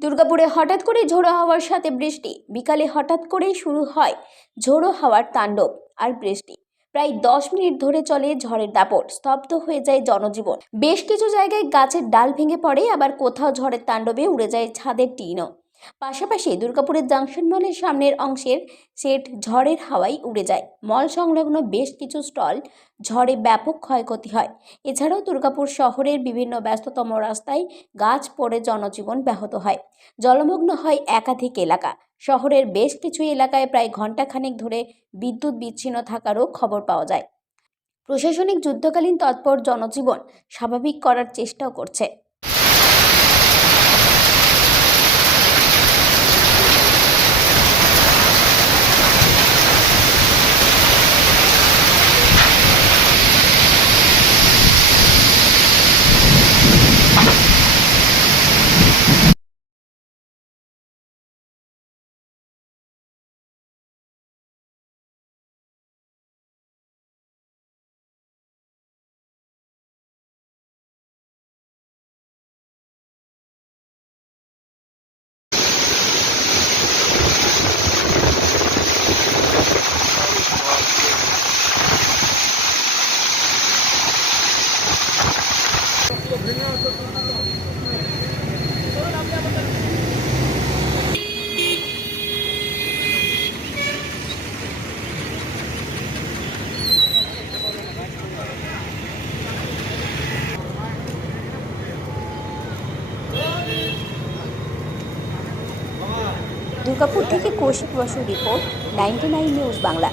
দুর্গাপুরে হঠাৎ করে ঝোড়ো হাওয়ার সাথে বৃষ্টি। বিকালে হঠাৎ করেই শুরু হয় ঝোড়ো হাওয়ার তাণ্ডব আর বৃষ্টি। প্রায় 10 মিনিট ধরে চলে ঝড়ের দাপট। স্তব্ধ হয়ে যায় জনজীবন। বেশ কিছু জায়গায় গাছের ডাল ভেঙে পড়ে, আবার কোথাও ঝড়ের তাণ্ডবে উড়ে যায় ছাদের টিনও। পাশাপাশি দুর্গাপুরের জাংশন মলের সামনের অংশের সেট ঝড়ের হাওয়ায় উড়ে যায়। মল সংলগ্ন বেশ কিছু স্টল ঝড়ে ব্যাপক ক্ষয়ক্ষতি হয়। এছাড়াও দুর্গাপুর শহরের বিভিন্ন ব্যস্ততম রাস্তায় গাছ পড়ে জনজীবন ব্যাহত হয়। জলমগ্ন হয় একাধিক এলাকা। শহরের বেশ কিছু এলাকায় প্রায় ঘণ্টাখানেক ধরে বিদ্যুৎ বিচ্ছিন্ন থাকারও খবর পাওয়া যায়। প্রশাসনিক যুদ্ধকালীন তৎপর জনজীবন স্বাভাবিক করার চেষ্টাও করছে। দুর্গাপুর থেকে কৌশিক বসুর রিপোর্ট, 99 নিউজ বাংলা।